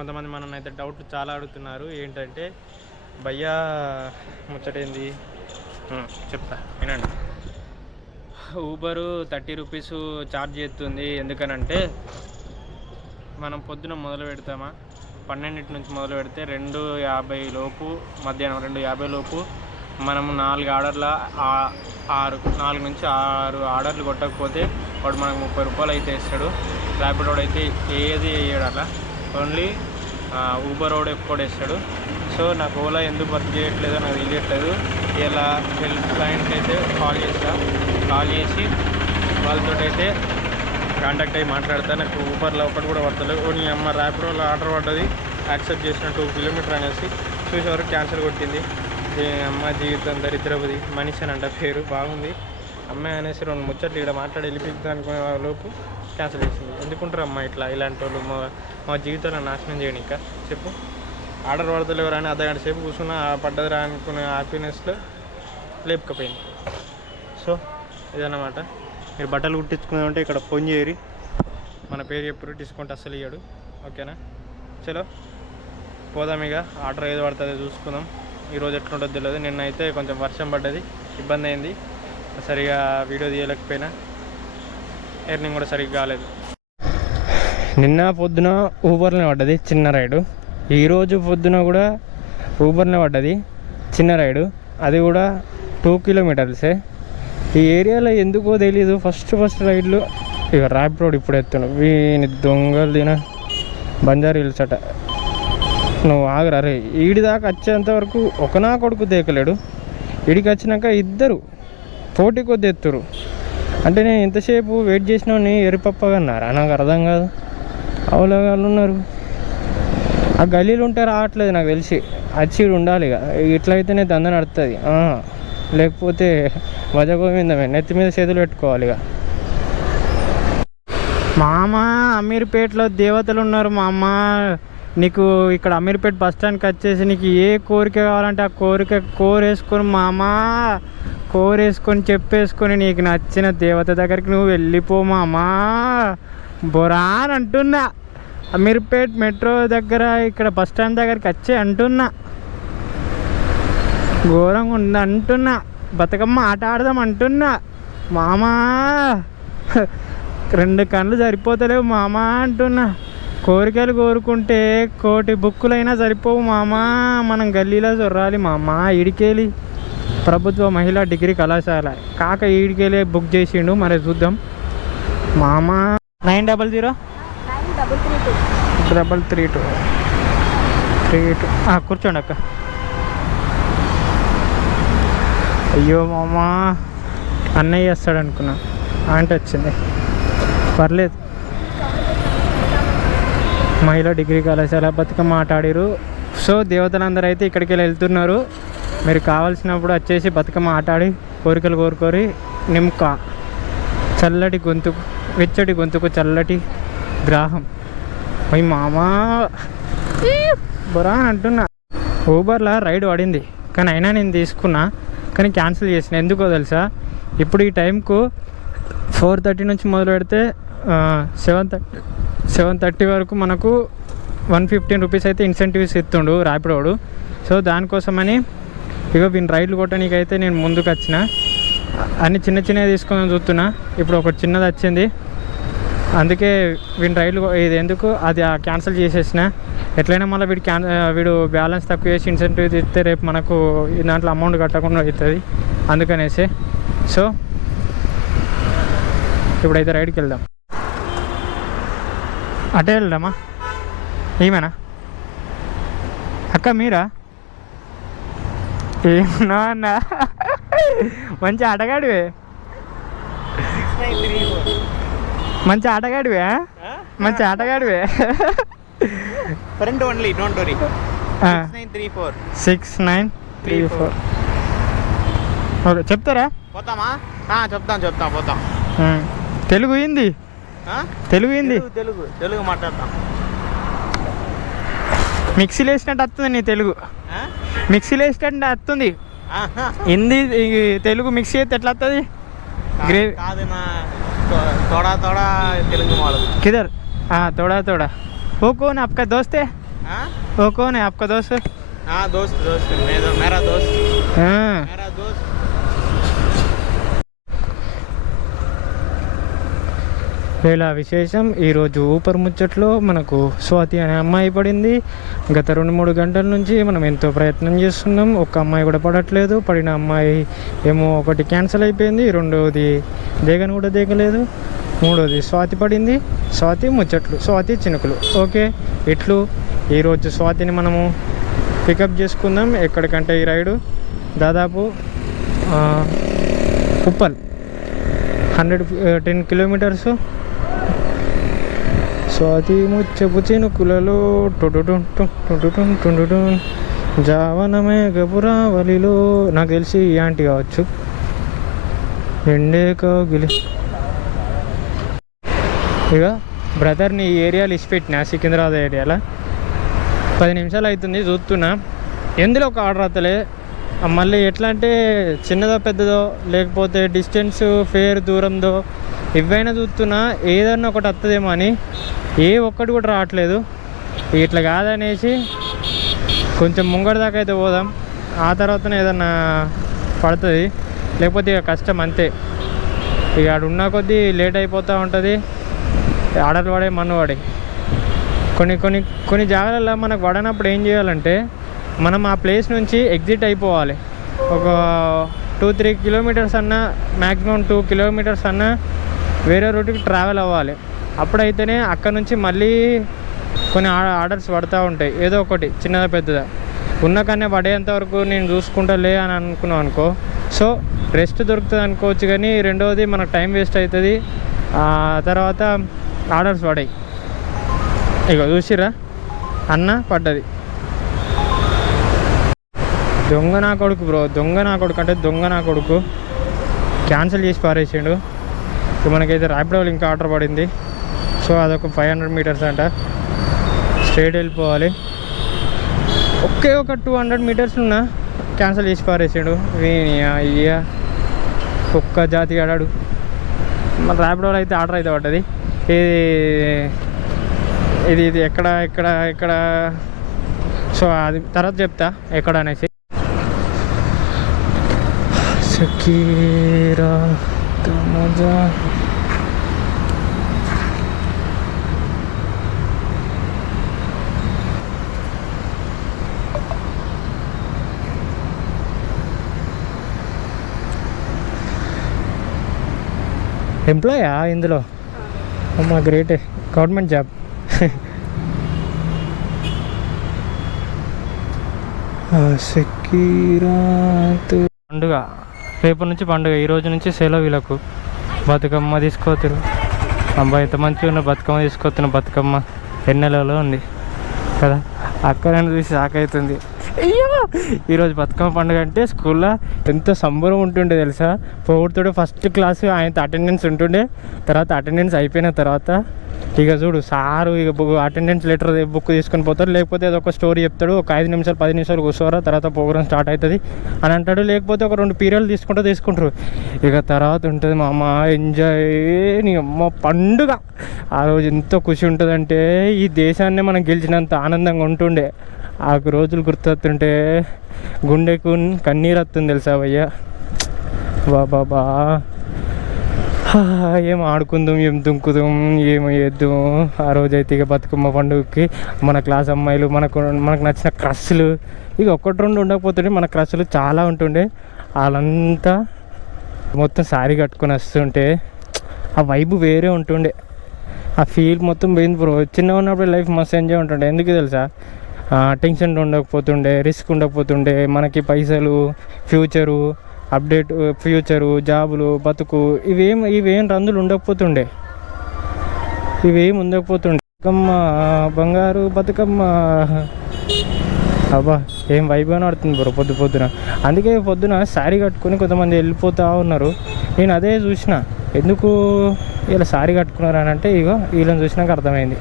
కొంతమంది మనల్ని అయితే డౌట్లు చాలా అడుగుతున్నారు. ఏంటంటే భయ్యా ముచ్చటేంది చెప్తా వినండి. ఊబరు 30 రూపీస్ ఛార్జ్ చేస్తుంది. ఎందుకనంటే మనం పొద్దున మొదలు పెడతామా 12 నుంచి మొదలు పెడితే 2:50 లోపు, మధ్యాహ్నం 2:50 లోపు మనము 4 ఆర్డర్ల 4 నుంచి 6 ఆర్డర్లు కొట్టకపోతే వాడు మనకు 30 రూపాయలు అయితే ఇస్తాడు. ర్యాపిడ్ వాడు అయితే ఏది వేయడు, అలా ఓన్లీ ఊబర్ వాడు ఎక్కువ వేస్తాడు. సో నాకు ఓలా ఎందుకు వర్క్ చేయట్లేదో నాకు తెలియట్లేదు. ఇలా హెల్ప్ లైన్కి అయితే కాల్ చేసి వాళ్ళతో అయితే కాంటాక్ట్ అయ్యి మాట్లాడతా. నాకు ఊబర్లో ఒకటి కూడా పడతలేదు. నీ అమ్మ ర్యాపిడోలో ఆర్డర్ పడ్డది, యాక్సెప్ట్ చేసిన 2 కిలోమీటర్ అనేసి చూసేవరకు క్యాన్సిల్ కొట్టింది. అమ్మ జీవితం దరిద్రపది మనిషి అని అంట పేరు, బాగుంది అమ్మాయి అనేసి 2 ముచ్చట్లు ఇక్కడ మాట్లాడి వెళ్ళిపోతుంది అనుకునే లోపు క్యాన్సిల్ చేసింది. ఎందుకుంటారు అమ్మ ఇలాంటి వాళ్ళు మా జీవితాలను నాశనం చేయని. ఇంకా చెప్పు, ఆర్డర్ పడతలేవు రాని అర్ధగంట సేపు కూర్చున్న పడ్డది రా అనుకునే హ్యాపీనెస్లో లేపుకపోయింది. సో ఇదన్నమాట. మీరు బట్టలు కుట్టించుకున్నామంటే ఇక్కడ ఫోన్ చేయరి, మన పేరు చెప్పరు, డిస్కౌంట్ అస్సలు ఇయ్యాడు. ఓకేనా? చలో పోదాం, ఇక ఆర్డర్ ఏది పడుతుందో చూసుకుందాం. ఈరోజు ఎట్లుంటుందో తెలియదు. నిన్న అయితే కొంచెం వర్షం పడ్డది, ఇబ్బంది అయింది, సరిగా వీడియో తీయలేకపోయినా, ఎర్నింగ్ కూడా సరిగ్గా కాలేదు. నిన్న పొద్దున ఊబర్లోనే పడ్డది చిన్న రైడు, ఈరోజు పొద్దున కూడా ఊబర్లోనే పడ్డది చిన్న రైడు, అది కూడా 2 కిలోమీటర్సే. ఈ ఏరియాలో ఎందుకో తెలీదు ఫస్ట్ రైడ్లు ఇక ర్యాపిడ్ రోడ్ ఇప్పుడు ఎత్తున్నాడు. వీని దొంగలు తిన బంజారా హిల్స్ అట. నువ్వు ఆగరా రే, ఈడి దాకా వచ్చేంత వరకు ఒక నా కొడుకు దేకలేడు, ఈడికి వచ్చినాక ఇద్దరు పోటీ కొద్ది ఎత్తురు. అంటే నేను ఎంతసేపు వెయిట్ చేసినవని ఎరిపప్పగన్నారా, నాకు అర్థం కాదు. అవలగాళ్ళు ఉన్నారు, ఆ గల్లీలు ఉంటే రావట్లేదు నాకు తెలిసి, వచ్చి ఉండాలి. ఇక ఇట్లయితేనే దంద నడుతుంది, లేకపోతే వజగోవిందమే, నెత్తి మీద చేతులు పెట్టుకోవాలి. ఇక మామ అమీర్పేటలో దేవతలు ఉన్నారు మామ. నీకు ఇక్కడ అమీర్పేట బస్ స్టాండ్కి వచ్చేసి నీకు ఏ కోరిక కావాలంటే ఆ కోరిక కోరేసుకొని మామ, కోరేసుకొని చెప్పేసుకొని నీకు నచ్చిన దేవత దగ్గరికి నువ్వు వెళ్ళిపో మామా. బొరా అని అంటున్నా, అమీర్పేట్ మెట్రో దగ్గర ఇక్కడ బస్ స్టాండ్ దగ్గరికి వచ్చే అంటున్నా, ఘోరంగా ఉంది అంటున్నా, బతుకమ్మ ఆట ఆడదాం అంటున్నా మామా. 2 కళ్ళు సరిపోతలేవు మామా అంటున్నా. కోరికలు కోరుకుంటే 1,000 బుక్కులైనా సరిపోవు మామా. మనం గల్లీలో చొర్రాలి మామా. ఈడికేలి ప్రభుత్వ మహిళా డిగ్రీ కళాశాల కాక ఈడికేలే బుక్ చేసిండు, మరి చూద్దాం మామా. 900 332 కూర్చోండి అక్క. అయ్యో మామా, అన్నయ్య వస్తాడు అనుకున్నా, ఆంటీ వచ్చింది, పర్లేదు. మహిళా డిగ్రీ కళాశాల బతుకమ్మ ఆట ఆడిరు. సో దేవతలందరూ అయితే ఇక్కడికి వెళ్తున్నారు. మీరు కావాల్సినప్పుడు వచ్చేసి బతుకమ్మ ఆట ఆడి కోరికలు కోరుకోరి. నిమ్క చల్లటి గొంతుకు, వెచ్చటి గొంతుకు చల్లటి గ్రాహం. అయ్యి మామా బొరా అంటున్నా. ఊబర్లో రైడ్ పడింది కానీ అయినా నేను తీసుకున్నా, కానీ క్యాన్సిల్ చేసిన. ఎందుకో తెలుసా, ఇప్పుడు ఈ టైంకు 4:30 నుంచి మొదలు పెడితే 7:30 వరకు మనకు 115 రూపీస్ అయితే ఇన్సెంటివ్స్ ఇస్తుండు ర్యాపిడ్ వాడు. సో దానికోసమని ఇక వీని రైడ్లు కొట్టడానికైతే నేను ముందుకు వచ్చిన. అన్ని చిన్నవి తీసుకొని చూస్తున్నా. ఇప్పుడు ఒకటి చిన్నది వచ్చింది, అందుకే వీని రైడ్లు ఇది ఎందుకు అది క్యాన్సిల్ చేసేసిన. ఎట్లయినా మళ్ళీ వీడు బ్యాలెన్స్ తక్కువ చేసి ఇన్సెంటివ్ ఇస్తే రేపు మనకు దాంట్లో అమౌంట్ కట్టకుండా అవుతుంది, అందుకనేసి. సో ఇప్పుడైతే రైడ్కి వెళ్దాం. అటే వెళ్దామా? ఏమేనా అక్క, మీరా? ఏమన్నా అన్నా, మంచి ఆటగాడివే, మంచి ఆటగాడివే, మంచి ఆటగాడివే. Friend only, don't worry. 6934 okay, చెప్తారా? పోతామా? చెప్తాం పోతాం. తెలుగు హిందీ, తెలుగు హిందీ తెలుగు మాట్లాడతాం. మిక్సీలో వేసినట్టు వస్తుంది నీ తెలుగు, మిక్సీలో వేసినట్టు వస్తుంది హిందీ. తెలుగు మిక్సీ అయితే ఎట్లా వస్తుంది? గ్రేవీ కాదు, थोड़ा तेलुगु मालूम. किधर? हाँ थोड़ा वो कौन आपका दोस्त है? हाँ वो कौन है आपका दोस्त? हाँ दोस्त दोस्त मेरा दोस्त हाँ मेरा दोस्त ఇలా విశేషం. ఈరోజు ఊపర్ ముచ్చట్లో మనకు స్వాతి అనే అమ్మాయి పడింది. గత 2-3 గంటల నుంచి మనం ఎంతో ప్రయత్నం చేస్తున్నాం, ఒక్క అమ్మాయి కూడా పడట్లేదు. పడిన అమ్మాయి ఏమో ఒకటి క్యాన్సిల్ అయిపోయింది, రెండవది దేగను కూడా దిగలేదు, మూడోది స్వాతి పడింది. స్వాతి ముచ్చట్లు, స్వాతి చినుకులు. ఓకే, ఇట్లు ఈరోజు స్వాతిని మనము పికప్ చేసుకుందాం. ఎక్కడికంటే ఈ రైడు దాదాపు ఉప్పల్ 110 కిలోమీటర్స్. స్వాతి ముచ్చపు చినుకులలో జావనమే గపురావలిలో. నాకు తెలిసి ఈ ఆంటీ కావచ్చు. ఎండే కౌగిలి. ఇక బ్రదర్ని ఈ ఏరియాలో ఇచ్చిపెట్టినా, సికింద్రాబాద్ ఏరియాలో 10 నిమిషాలు అవుతుంది చూస్తున్నా. ఎందులో ఒక ఆర్డర్ అవుతలే. మళ్ళీ ఎట్లా అంటే చిన్నదో పెద్దదో లేకపోతే డిస్టెన్స్ ఫేర్ దూరందో ఇవైనా చూస్తున్నా, ఏదన్నా ఒకటి వస్తుందేమో అని. ఏ ఒక్కటి కూడా రావట్లేదు. ఇట్లా కాదనేసి కొంచెం ముంగడి దాకా అయితే పోదాం, ఆ తర్వాతనే ఏదన్నా పడుతుంది. లేకపోతే ఇక కష్టం అంతే. ఇక ఆడ ఉన్న కొద్దీ లేట్ అయిపోతూ ఉంటుంది. ఆర్డర్లు పడే మన్ను పడే కొన్ని జాగాలలో మనకు పడనప్పుడు ఏం చేయాలంటే, మనం ఆ ప్లేస్ నుంచి ఎగ్జిట్ అయిపోవాలి. ఒక 2-3 కిలోమీటర్స్ అన్నా, మ్యాక్సిమం 2 కిలోమీటర్స్ అన్నా వేరే రూట్కి ట్రావెల్ అవ్వాలి. అప్పుడైతేనే అక్కడ నుంచి మళ్ళీ కొన్ని ఆర్డర్స్ పడుతూ ఉంటాయి, ఏదో ఒకటి చిన్నదా పెద్దదా. ఉన్న కన్నా పడేంత వరకు నేను చూసుకుంటలే అని అనుకున్నాం అనుకో, సో రెస్ట్ దొరుకుతుంది అనుకోవచ్చు. కానీ రెండవది మనకు టైం వేస్ట్ అవుతుంది. తర్వాత ఆర్డర్స్ పడాయి. ఇక చూసిరా అన్న పడ్డది. దొంగ నా కొడుకు బ్రో, దొంగ నా కొడుకు అంటే దొంగ నా కొడుకు క్యాన్సిల్ చేసి పారేసిండు. ఇక మనకైతే ర్యాపిడోలో ఇంకా ఆర్డర్ పడింది. సో అదొక 500 మీటర్స్ అంట, స్ట్రైట్ వెళ్ళిపోవాలి. ఒకే ఒక 200 మీటర్స్ ఉన్నా క్యాన్సిల్ చేసి పారేసాడు. అయ్యా ఒక్క జాతి ఆడాడు. మన ర్యాపిడోలో అయితే ఆర్డర్ అయితే పడ్డది. ఇది ఎక్కడ సో అది తర్వాత చెప్తా ఎక్కడ అనేసి. సకీరా మజా ఎంప్లాయా ఇందులో? అమ్మా గ్రేటే, గవర్నమెంట్ జాబ్. పండుగ రేపు నుంచి పండుగ, ఈరోజు నుంచి సెలవు వీళ్ళకు. బతుకమ్మ తీసుకోతురు. అబ్బాయి ఎంత మంచిగా ఉన్న బతుకమ్మ తీసుకోతున్న. బతుకమ్మ ఎన్నెలలో ఉంది కదా. అక్క నన్ను చూసి సాకవుతుంది. అయ్యో ఈరోజు బతుకమ్మ పండుగ అంటే స్కూల్లో ఎంతో సంబరం ఉంటుండే తెలుసా. పోగొడుతుండే ఫస్ట్ క్లాసు ఆయనతో అటెండెన్స్ ఉంటుండే. తర్వాత అటెండెన్స్ అయిపోయిన తర్వాత ఇక చూడు సారు ఇక అటెండెన్స్ లెటర్ బుక్ తీసుకొని పోతాడు. లేకపోతే అదొక స్టోరీ చెప్తాడు, ఒక 5 నిమిషాలు 10 నిమిషాలు కూర్చోరా, తర్వాత ప్రోగ్రామ్ స్టార్ట్ అవుతుంది అని అంటాడు. లేకపోతే ఒక 2 పీరియడ్లు తీసుకుంటారు. ఇక తర్వాత ఉంటుంది మా అమ్మ ఎంజాయ్, నీ అమ్మ పండుగ. ఆ రోజు ఎంతో ఖుషి ఉంటుందంటే ఈ దేశాన్ని మనం గెలిచినంత ఆనందంగా ఉంటుండే. ఆ రోజులు గుర్తొస్తుంటే గుండెకు కన్నీరు వస్తుంది తెలుసా భయ్యా. బాబా ఏం ఆడుకుందాం, ఏం దుంకుదాం, ఏం చేద్దాం. ఆ రోజైతే ఇక బతుకమ్మ పండుగకి మన క్లాస్ అమ్మాయిలు, మనకు నచ్చిన క్రష్లు ఇక 1-2 ఉండకపోతుండే. మన క్రష్లు చాలా ఉంటుండే. వాళ్ళంతా మొత్తం శారీ కట్టుకొని వస్తుంటే ఆ వైబు వేరే ఉంటుండే. ఆ ఫీల్ మొత్తం పోయింది బ్రో. చిన్నగా ఉన్నప్పుడు లైఫ్ మస్తు ఎంజాయ్ ఉంటుండే. ఎందుకు తెలుసా, టెన్షన్ ఉండకపోతుండే, రిస్క్ ఉండకపోతుండే. మనకి పైసలు, ఫ్యూచరు అప్డేట్, ఫ్యూచరు, జాబులు, బతుకు ఇవేం రందులు ఉండకపోతుండే, ఇవేం ఉండకపోతుండే. బతుకమ్మ బంగారు బతుకమ్మ. అబ్బా ఏం వైభవం ఆడుతుంది బ్రో పొద్దున. అందుకే పొద్దున శారీ కట్టుకొని కొంతమంది వెళ్ళిపోతూ ఉన్నారు. నేను అదే చూసిన, ఎందుకు ఇలా శారీ కట్టుకున్నారు అని అంటే ఇగో వీళ్ళని చూసినాక అర్థమైంది.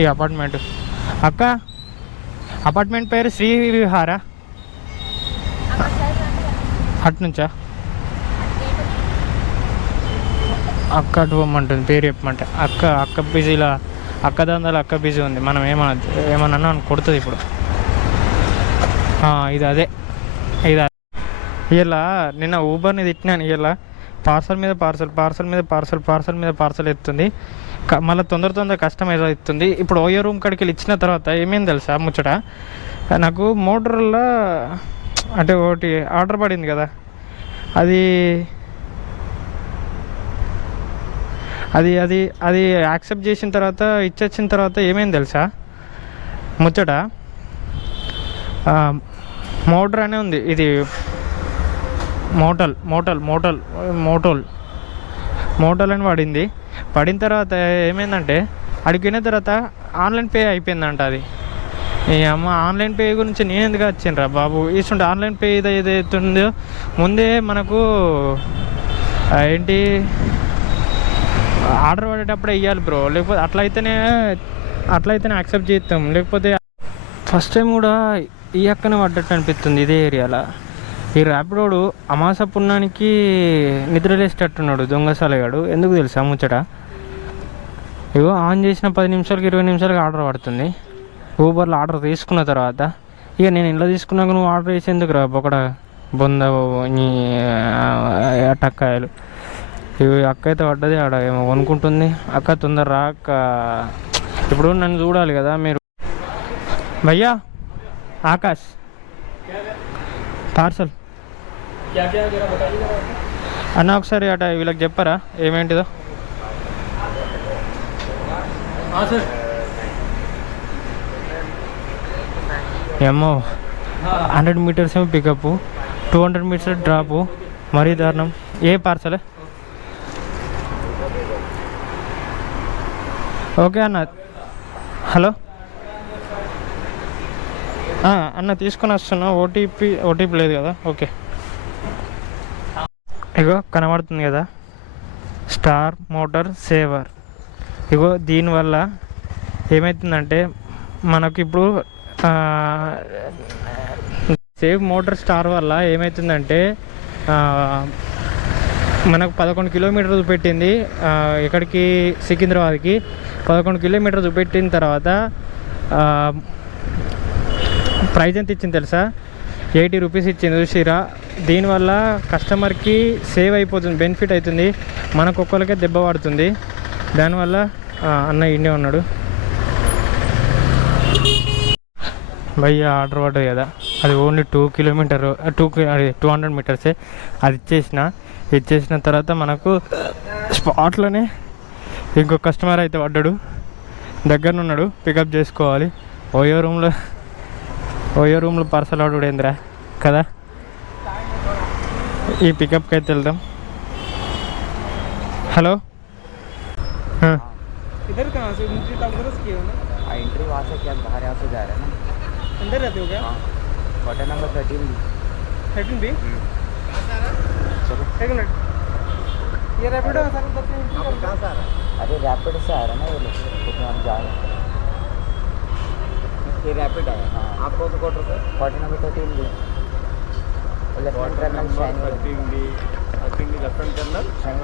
ఈ అపార్ట్మెంట్ అక్క, అపార్ట్మెంట్ పేరు శ్రీ విహారా. అటు నుంచా అక్క అటు పోమంటుంది, పేరు చెప్పమంటే. అక్క బిజీలా అక్క దందాలు అక్క బిజీ ఉంది. మనం ఏమన్నా కొడుతుంది ఇప్పుడు. ఇది అదే ఇలా నిన్న ఊబర్ని తిట్టినాను. ఇలా పార్సల్ మీద పార్సల్ ఎత్తుంది. మళ్ళీ తొందర కష్టం ఏదో ఎత్తుంది. ఇప్పుడు ఓయో రూమ్ కాడికి వెళ్ళి ఇచ్చిన తర్వాత ఏమైంది తెలుసా ముచ్చట, నాకు మోటర్లో అంటే ఒకటి ఆర్డర్ పడింది కదా, అది అది అది అది యాక్సెప్ట్ చేసిన తర్వాత ఇచ్చొచ్చిన తర్వాత ఏమైంది తెలుసా ముచ్చట, మోటర్ అనే ఉంది, ఇది మోటల్ అని పడింది. పడిన తర్వాత ఏమైందంటే అడిగిన తర్వాత ఆన్లైన్ పే అయిపోయిందంట. అది ఈ అమ్మ ఆన్లైన్ పే గురించి నేను ఎందుకు వచ్చిండ్రా బాబు, ఇస్తుంటే ఆన్లైన్ పే ఏదైతుందో ముందే మనకు ఏంటి ఆర్డర్ పడేటప్పుడే ఇవ్వాలి బ్రో, లేకపోతే అట్లయితేనే యాక్సెప్ట్ చేస్తాం. లేకపోతే ఫస్ట్ టైం కూడా ఈ అక్కనే పడ్డట్టు అనిపిస్తుంది ఇదే ఏరియాలో. ఈ ర్యాపిడోడు అమాస పుణ్యానికి నిద్రలేసేటట్టున్నాడు దొంగసాలగాడు. ఎందుకు తెలుసా ముచ్చట, ఇగో ఆన్ చేసిన 10 నిమిషాలకి 20 నిమిషాలకి ఆర్డర్ పడుతుంది. ఊబర్లో ఆర్డర్ తీసుకున్న తర్వాత ఇక నేను ఇంట్లో తీసుకున్నాక నువ్వు ఆర్డర్ చేసేందుకు రా ఒకడ బొంద టక్కాయలు. ఇవి అక్క అయితే పడ్డది, ఆడ ఏమో కొనుక్కుంటుంది. అక్క తొందర రా అక్క, ఇప్పుడు నన్ను చూడాలి కదా మీరు. భయ్యా ఆకాష్ పార్సల్ అన్న ఒకసారి అట వీళ్ళకి చెప్పారా ఏమేంటిదో. ఏమో 100 మీటర్స్ ఏమో పికప్, 200 మీటర్స్ డ్రాపు, మరీ దారుణం. ఏ పార్సలే ఓకే అన్న. హలో అన్న తీసుకొని వస్తున్నా, ఓటీపీ లేదు కదా. ఓకే ఇగో కనబడుతుంది కదా స్టార్ మోటార్ సేవర్. ఇగో దీనివల్ల ఏమవుతుందంటే మనకు ఇప్పుడు సేవ్ మోటార్ స్టార్ వల్ల ఏమవుతుందంటే మనకు 11 కిలోమీటర్లు చూపెట్టింది ఎక్కడికి, సికింద్రాబాద్కి 11 కిలోమీటర్లు చూపెట్టిన తర్వాత ప్రైజ్ ఎంత ఇచ్చింది తెలుసా, 80 రూపీస్ ఇచ్చింది చూసిరా. దీనివల్ల కస్టమర్కి సేవ్ అయిపోతుంది, బెనిఫిట్ అవుతుంది, మనకు ఒక్కరికే దెబ్బ పడుతుంది. దానివల్ల అన్న ఇండే ఉన్నాడు. భయ్య ఆర్డర్ పడ్డది కదా, అది ఓన్లీ 200 మీటర్సే. అది ఇచ్చేసిన తర్వాత మనకు స్పాట్లోనే ఇంకో కస్టమర్ అయితే పడ్డాడు, దగ్గర ఉన్నాడు, పికప్ చేసుకోవాలి. ఓయో రూమ్లో పార్సల్ ఆర్డర్ ఏందిరా కదా. ఈ పికప్కి అయితే వెళ్దాం. హలో इधर कहाँ से एंट्री तक उधर से किया ना? एंट्री वहाँ से क्या बाहर यहाँ से जा रहे हैं ना, अंदर रहते हो क्या? क्वार्टर नंबर 13 भी चलो एक मिनट, ये रैपिडो है सर, उधर से एंट्री आप कहाँ से आ रहे हैं? अरे रैपिड से आ रहे हैं ना ये लोग, उसमें हम जा रहे हैं। ये रैपिड है। हाँ आप कौन सा क्वार्टर नंबर 13 भी लेफ्ट टर्नल शाइन लेफ्ट टर्नल शाइन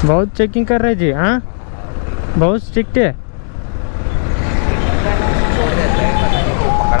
बहुत चेकिंग कर रहे जी। हाँ बहुत स्ट्रिक्ट है।